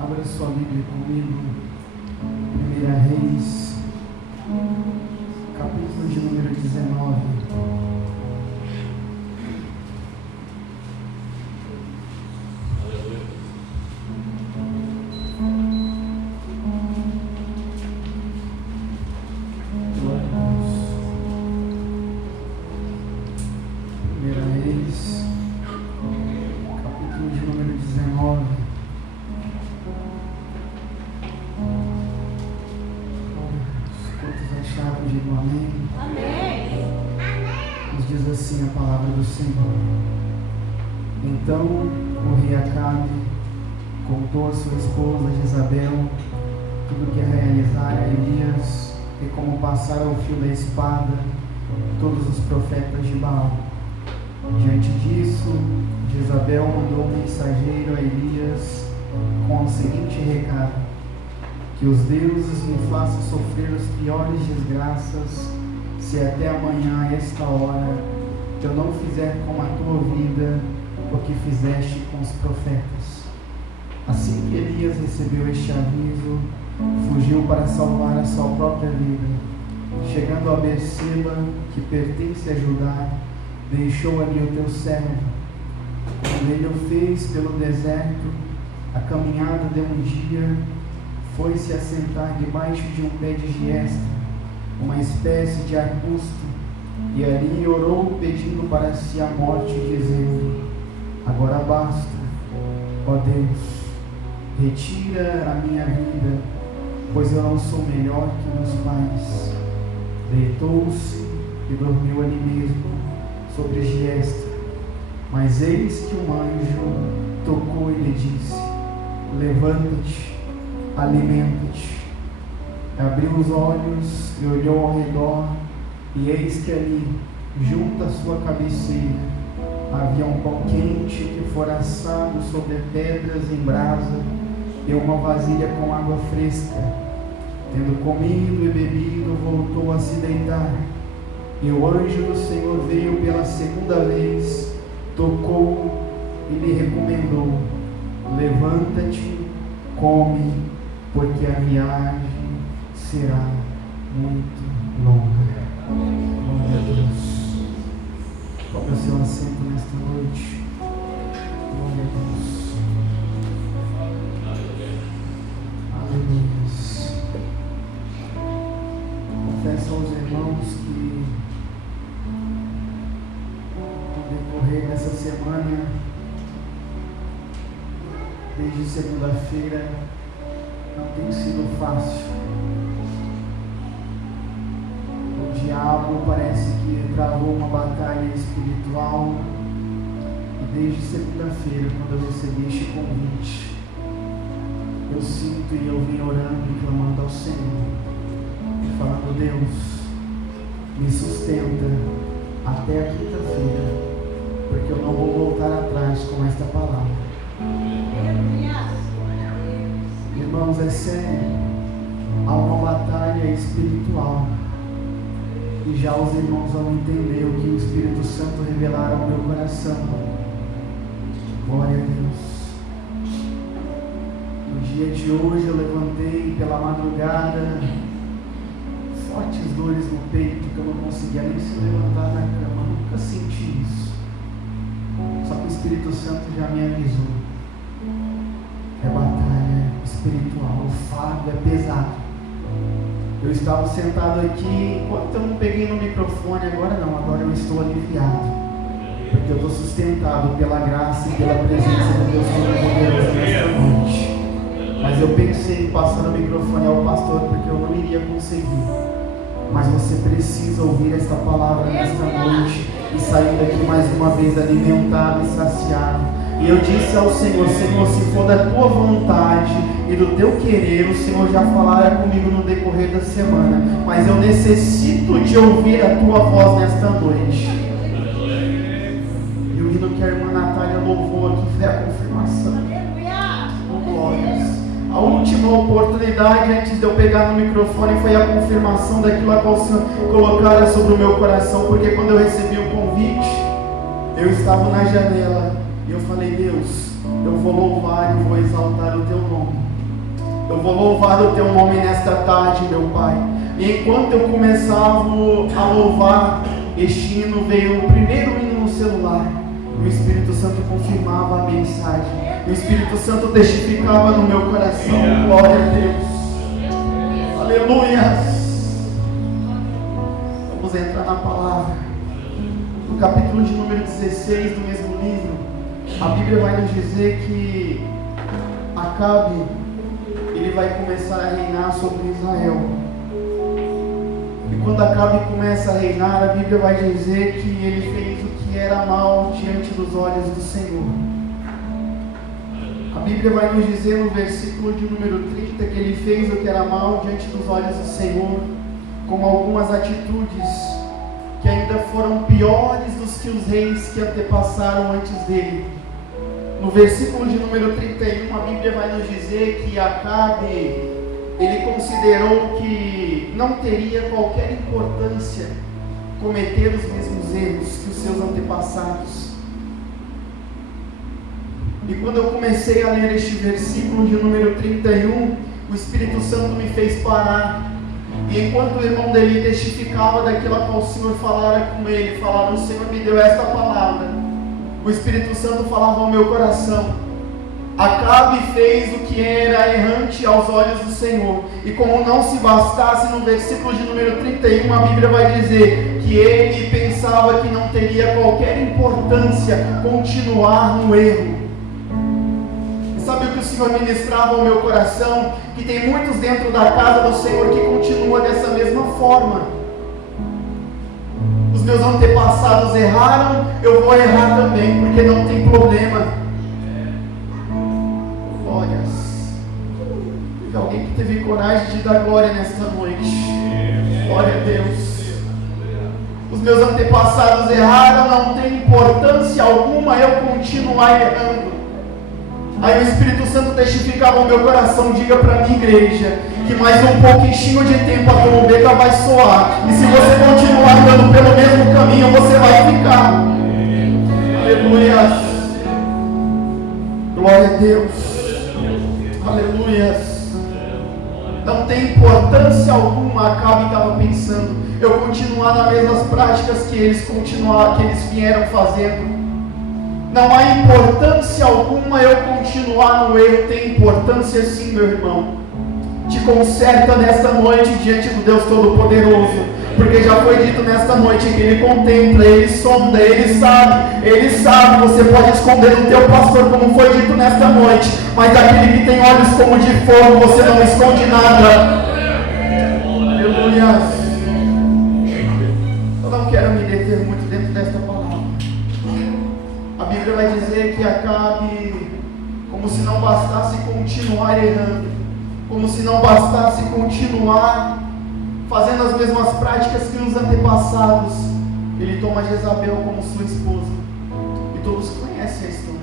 Abra sua Bíblia comigo, 1 Reis, capítulo de número 19. Então o rei Acabe contou a sua esposa Jezabel tudo o que ia realizar a Elias e como passara o fio da espada todos os profetas de Baal. Diante disso, Jezabel mandou um mensageiro a Elias com o seguinte recado: que os deuses me façam sofrer as piores desgraças, se até amanhã a esta hora eu não fizer com a tua vida o que fizeste com os profetas. Assim que Elias recebeu este aviso, fugiu para salvar a sua própria vida. Chegando a Berseba, que pertence a Judá, deixou ali o teu servo. Quando ele o fez pelo deserto, a caminhada de um dia, foi-se assentar debaixo de um pé de giesta, uma espécie de arbusto, e ali orou pedindo para si a morte, dizendo: agora basta, ó Deus, retira a minha vida, pois eu não sou melhor que meus pais. Deitou-se e dormiu ali mesmo, sobre giesta. Mas eis que um anjo tocou e lhe disse: levanta-te, alimenta-te. Abriu os olhos e olhou ao redor, e eis que ali, junto à sua cabeceira, havia um pão quente que fora assado sobre pedras em brasa e uma vasilha com água fresca. Tendo comido e bebido, voltou a se deitar. E o anjo do Senhor veio pela segunda vez, tocou e lhe recomendou: levanta-te, come, porque a viagem será muito longa. Glória a Deus. Tome o seu assento nesta noite. Glória a Deus. Aleluia. Confesso aos irmãos que no decorrer dessa semana, desde segunda-feira, não tem sido fácil. O diabo parece que travou uma batalha espiritual, e desde segunda-feira, quando eu recebi este convite, eu sinto e eu vim orando e clamando ao Senhor, e falando: Deus, me sustenta até a quinta-feira, porque eu não vou voltar atrás com esta palavra. Irmãos, é sério, há uma batalha espiritual. E já os irmãos vão entender o que o Espírito Santo revelará ao meu coração. Glória a Deus. No dia de hoje eu levantei pela madrugada, fortes dores no peito, que eu não conseguia nem se levantar da cama. Eu nunca senti isso. Só que o Espírito Santo já me avisou. É batalha espiritual, o fardo é pesado. Eu estava sentado aqui, enquanto eu não peguei no microfone, agora eu estou aliviado, porque eu estou sustentado pela graça e pela presença de Deus Todo-Poderoso nesta noite. Mas eu pensei em passar o microfone ao pastor, porque eu não iria conseguir. Mas você precisa ouvir esta palavra nesta noite e sair daqui mais uma vez alimentado e saciado. E eu disse ao Senhor: Senhor, se for da tua vontade e do teu querer, o Senhor já falará comigo no decorrer da semana, mas eu necessito de ouvir a tua voz nesta noite. E o hino que a irmã Natália louvou aqui foi a confirmação. Glórias. A última oportunidade antes de eu pegar no microfone foi a confirmação daquilo a qual o Senhor colocara sobre o meu coração, porque quando eu recebi o convite, eu estava na janela e eu falei: Deus, eu vou louvar e vou exaltar o teu nome. Eu vou louvar o Teu nome nesta tarde, meu Pai. E enquanto eu começava a louvar, este hino veio o primeiro hino no celular. O Espírito Santo confirmava a mensagem. O Espírito Santo testificava no meu coração. Glória a Deus. Aleluia. Vamos entrar na palavra. No capítulo de número 16 do mesmo livro, a Bíblia vai nos dizer que Acabe, ele vai começar a reinar sobre Israel. E quando Acabe começa a reinar, a Bíblia vai dizer que ele fez o que era mal diante dos olhos do Senhor. A Bíblia vai nos dizer no versículo de número 30 que ele fez o que era mal diante dos olhos do Senhor, como algumas atitudes que ainda foram piores dos que os reis que antepassaram antes dele. No versículo de número 31, a Bíblia vai nos dizer que Acabe, ele considerou que não teria qualquer importância cometer os mesmos erros que os seus antepassados. E quando eu comecei a ler este versículo de número 31, o Espírito Santo me fez parar. E enquanto o irmão dele testificava daquilo a qual o Senhor falara com ele, falava: o Senhor me deu esta palavra. O Espírito Santo falava ao meu coração: Acabe fez o que era errante aos olhos do Senhor. E como não se bastasse, no versículo de número 31, a Bíblia vai dizer que ele pensava que não teria qualquer importância continuar no erro. E sabe o que o Senhor ministrava ao meu coração? Que tem muitos dentro da casa do Senhor que continuam dessa mesma forma. Os meus antepassados erraram, eu vou errar também, porque não tem problema. Glórias. Teve alguém que teve coragem de dar glória nesta noite. Glória a Deus. Os meus antepassados erraram, não tem importância alguma eu continuar errando. Aí o Espírito Santo testificava ao meu coração: diga para mim, igreja, que mais um pouquinho de tempo a trombeta vai soar. E se você continuar andando pelo mesmo caminho, você vai ficar. Aleluia. Glória a Deus. Aleluia. Não tem importância alguma, Acabe estava pensando, eu continuar nas mesmas práticas que eles vieram fazendo. Não há importância alguma eu continuar no erro. Tem importância sim, meu irmão. Te conserta nesta noite diante do Deus Todo-Poderoso, porque já foi dito nesta noite que Ele contempla, Ele sonda, Ele sabe. Você pode esconder do teu pastor, como foi dito nesta noite, mas aquele que tem olhos como de fogo, você não esconde nada. Aleluia. Eu não quero me deter muito dentro desta palavra. A Bíblia vai dizer que Acabe, como se não bastasse continuar errando, como se não bastasse continuar fazendo as mesmas práticas que os antepassados, ele toma Jezabel como sua esposa. E todos conhecem a história.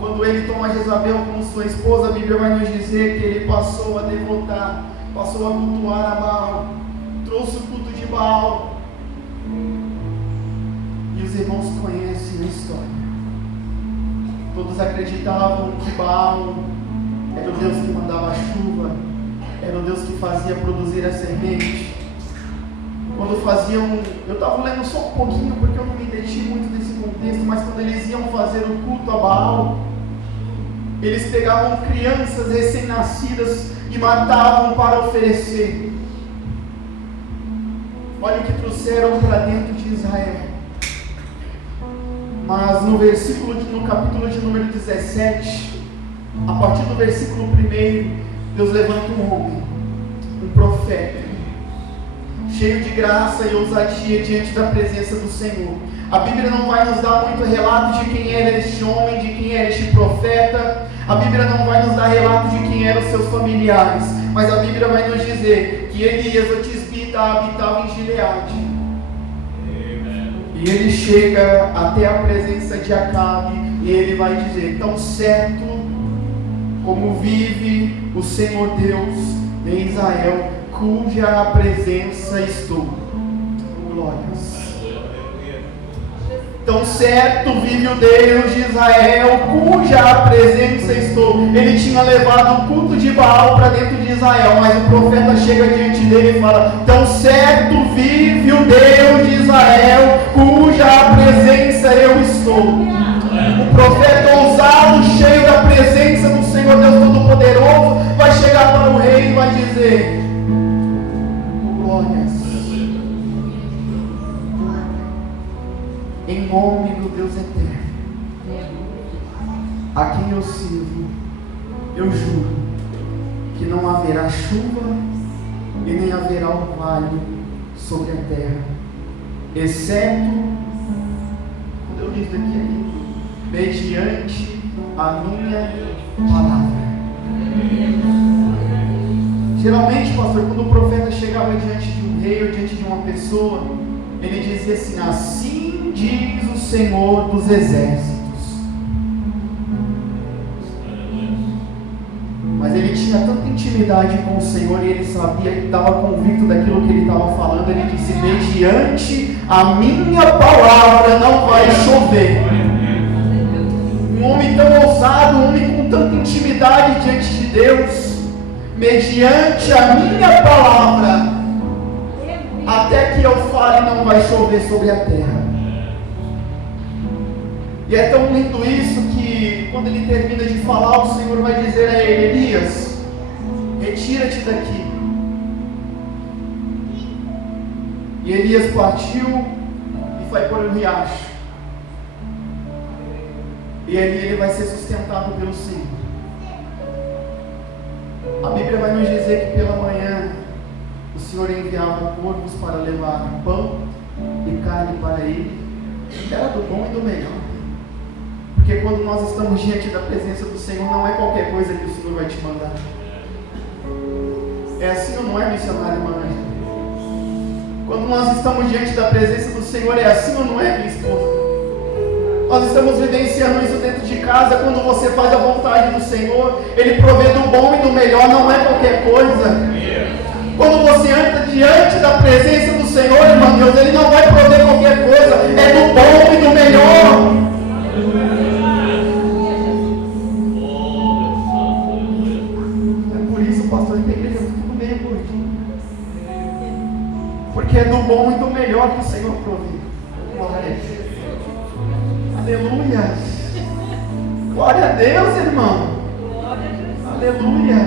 Quando ele toma Jezabel como sua esposa, a Bíblia vai nos dizer que ele passou a devotar, passou a cultuar a Baal, trouxe o culto de Baal. E os irmãos conhecem a história. Todos acreditavam que Baal era o Deus que mandava a chuva, era o Deus que fazia produzir a semente. Quando faziam, eu estava lendo só um pouquinho porque eu não me detive muito nesse contexto, mas quando eles iam fazer o culto a Baal, eles pegavam crianças recém-nascidas e matavam para oferecer. Olha o que trouxeram para dentro de Israel. Mas no capítulo de número 17, a partir do versículo 1, Deus levanta um homem, um profeta, cheio de graça e ousadia diante da presença do Senhor. A Bíblia não vai nos dar muito relato de quem era este homem, de quem era este profeta. A Bíblia não vai nos dar relato de quem eram os seus familiares, mas a Bíblia vai nos dizer que Elias, o tisbita, habitava em Gileade. E ele chega até a presença de Acabe e ele vai dizer: tão certo como vive o Senhor Deus em Israel, cuja presença estou. Glórias. Tão certo vive o Deus de Israel, cuja presença estou. Ele tinha levado o culto de Baal para dentro de Israel, mas o profeta chega diante dele e fala: tão certo vive o Deus de Israel, cuja presença eu estou. O profeta ousado, cheio da presença do Senhor Deus Todo-Poderoso, vai chegar para o rei e vai dizer: glórias, em nome do Deus eterno, a quem eu sirvo, eu juro que não haverá chuva e nem haverá orvalho sobre a terra, exceto, quando eu li isso aqui, mediante a minha palavra. Geralmente, pastor, quando o profeta chegava diante de um rei ou diante de uma pessoa, ele dizia assim: assim diz o Senhor dos Exércitos. Mas ele tinha tanta intimidade com o Senhor e ele sabia, ele estava convicto daquilo que ele estava falando. Ele disse: mediante a minha palavra não vai chover. Um homem tão ousado, um homem com tanta intimidade diante de Deus, mediante a minha palavra, até que eu fale, não vai chover sobre a terra. E é tão lindo isso que quando ele termina de falar, o Senhor vai dizer a ele: Elias, retira-te daqui. E Elias partiu e foi para o riacho. E ali ele vai ser sustentado pelo Senhor. A Bíblia vai nos dizer que pela manhã o Senhor enviava corvos para levar pão e carne para ele. Era do bom e do melhor. Porque quando nós estamos diante da presença do Senhor, não é qualquer coisa que o Senhor vai te mandar. É assim ou não é, missionário, irmã? Quando nós estamos diante da presença do Senhor, é assim ou não é, minha esposa? Nós estamos vivenciando isso dentro de casa. Quando você faz a vontade do Senhor, Ele provê do bom e do melhor, não é qualquer coisa. Quando você anda diante da presença do Senhor, irmão Deus, Ele não vai prover qualquer coisa, é do bom e do melhor. É por isso, pastor, que a igreja é tudo meio gordinho. Porque é do bom e do melhor que o Senhor provê. Glória a Deus. Aleluia. Glória a Deus, irmão. Aleluia.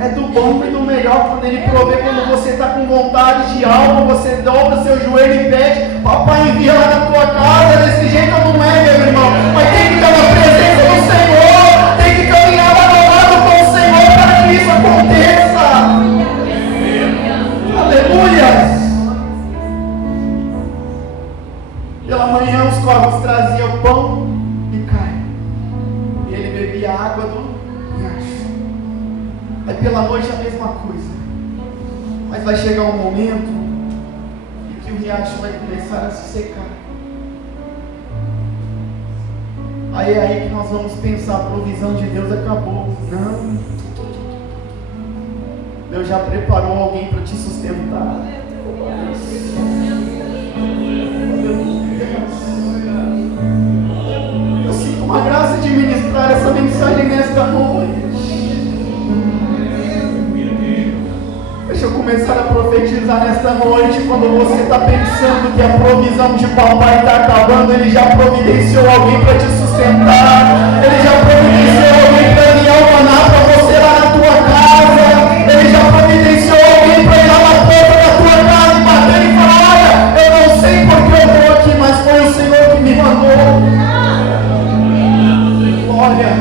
É do bom e do melhor quando Ele provê. Quando você está com vontade de algo, você dobra seu joelho e pede: papai, envia lá na tua casa. Desse jeito não é, meu irmão. Mas tem que estar na presença do Senhor. Tem que caminhar lado a lado com o Senhor para que isso aconteça. Aleluia. Pela manhã os corvos traziam pão e carne, e ele bebia a água do riacho. Aí pela noite a mesma coisa. Mas vai chegar um momento em que o riacho vai começar a se secar. Aí é aí que nós vamos pensar: a provisão de Deus acabou. Não. Deus já preparou alguém para te sustentar. Eu sinto uma graça de ministrar essa mensagem nesta noite. Deixa eu começar a profetizar nesta noite. Quando você está pensando que a provisão de papai está acabando, Ele já providenciou alguém para te sustentar. Ele já providenciou alguém para enviar o maná para você lá na tua casa. Ele já providenciou alguém para ir lá na porta da tua casa e bater e falar: olha, eu não sei porque eu estou aqui, mas foi o Senhor que me mandou. Glória.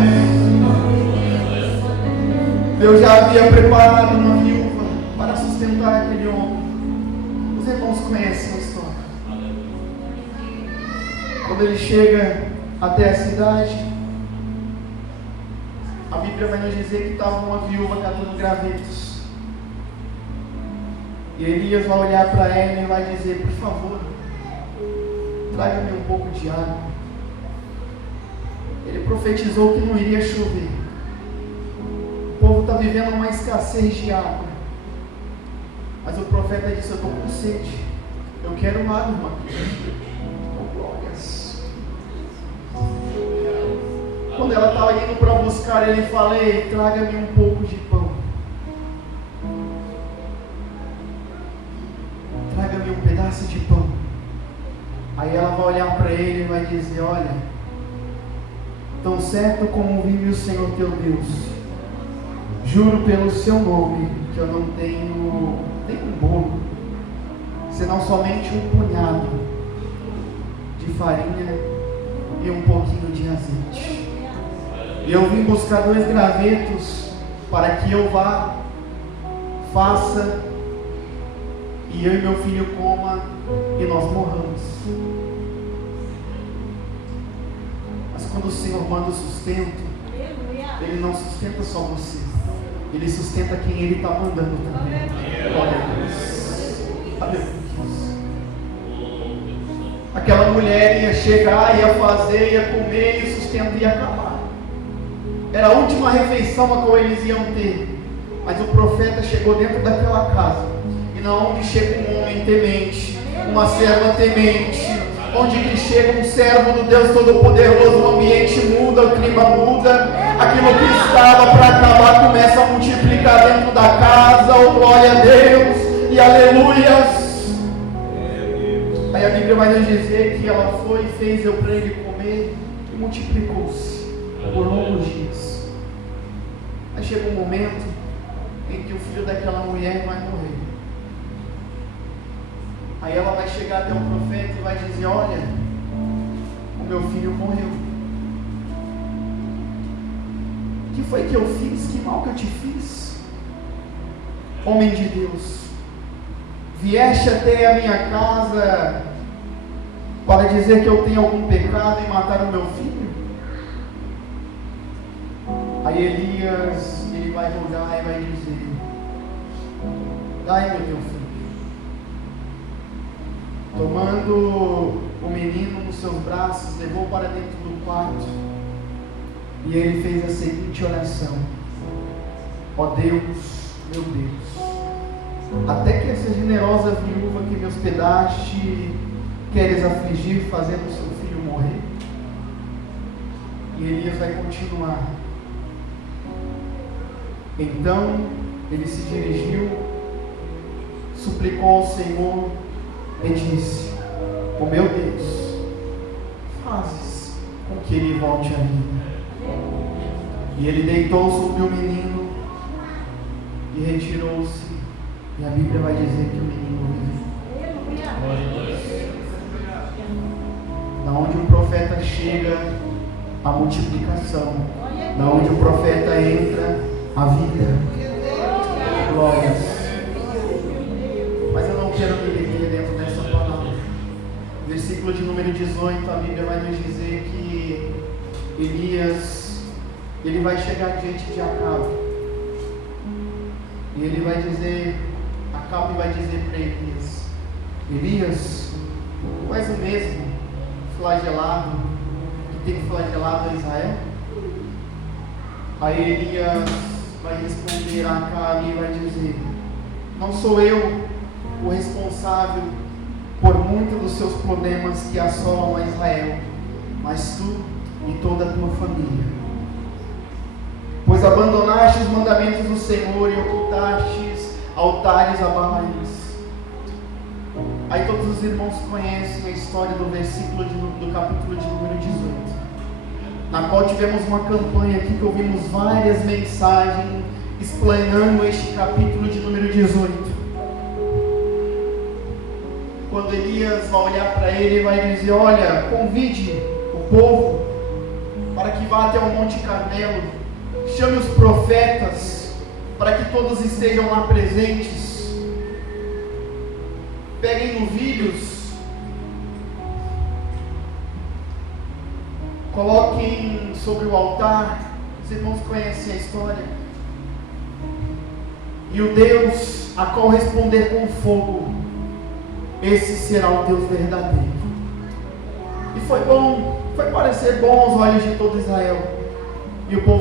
Deus já havia preparado uma viúva para sustentar aquele homem. Os irmãos conhecem a história. Quando ele chega até a cidade, a Bíblia vai nos dizer que estava uma viúva catando gravetos. E Elias vai olhar para ela e vai dizer: por favor, traga-me um pouco de água. Ele profetizou que não iria chover. O povo está vivendo uma escassez de água. Mas o profeta disse: eu estou com sede. Eu quero água, irmão. Quando ela estava indo para buscar, ele falei: traga-me um pouco de pão. Traga-me um pedaço de pão. Aí ela vai olhar para ele e vai dizer: olha, tão certo como vive o Senhor teu Deus, juro pelo seu nome que eu não tenho nem um bolo, senão somente um punhado de farinha e um pouquinho de azeite. E eu vim buscar 2 gravetos para que eu vá, faça, e eu e meu filho coma e nós morramos. Mas quando o Senhor manda o sustento, Ele não sustenta só você, Ele sustenta quem Ele está mandando também. Glória a Deus. Aleluia. Aquela mulher ia chegar, ia fazer, ia comer e o sustento ia acabar. Era a última refeição a qual eles iam ter. Mas o profeta chegou dentro daquela casa. E não onde chega um homem temente, uma serva temente, onde que chega um servo do Deus Todo-Poderoso, o ambiente muda, o clima muda, aquilo que estava para acabar começa a multiplicar dentro da casa. Oh, glória a Deus e aleluias. Aí a Bíblia vai nos dizer que ela foi e fez eu para ele comer e multiplicou-se por longos dias. Aí chega um momento em que o filho daquela mulher vai morrer. Aí ela vai chegar até o profeta e vai dizer: olha, o meu filho morreu. O que foi que eu fiz? Que mal que eu te fiz? Homem de Deus, vieste até a minha casa para dizer que eu tenho algum pecado em matar o meu filho? Aí Elias, ele vai rogar e vai dizer: dai-me o teu filho. Tomando o menino nos seus braços, levou para dentro do quarto e ele fez a seguinte oração: ó Deus, meu Deus, até que essa generosa viúva que me hospedaste queres afligir fazendo seu filho morrer? E Elias vai continuar. Então ele se dirigiu, suplicou ao Senhor e disse: ó meu Deus, fazes com que ele volte à vida. E ele deitou sobre o menino e retirou-se, e a Bíblia vai dizer que o menino viveu. Da onde o profeta chega, a multiplicação. Da onde o profeta entra, a vida. Glórias. Mas eu não quero me deter dentro dessa palavra. Versículo de número 18, a Bíblia vai nos dizer que Elias, ele vai chegar diante de Acabe. E ele vai dizer, Acabe vai dizer para Elias: Elias, tu és o mesmo flagelado que tem flagelado a Israel? Aí Elias vai responder a Acabe e vai dizer: não sou eu o responsável por muitos dos seus problemas que assolam a Israel, mas tu e toda a tua família, pois abandonaste os mandamentos do Senhor e ocultastes altares a Baais. Aí todos os irmãos conhecem a história do versículo do capítulo de número 18, na qual tivemos uma campanha aqui que ouvimos várias mensagens explanando este capítulo de número 18. Quando Elias vai olhar para ele e vai dizer: olha, convide o povo para que vá até o Monte Carmelo, chame os profetas para que todos estejam lá presentes, peguem novilhos, coloquem sobre o altar. Os irmãos conhecem a história. E o Deus a qual responder com fogo, esse será o Deus verdadeiro. E foi bom, foi parecer bom aos olhos de todo Israel. E o povo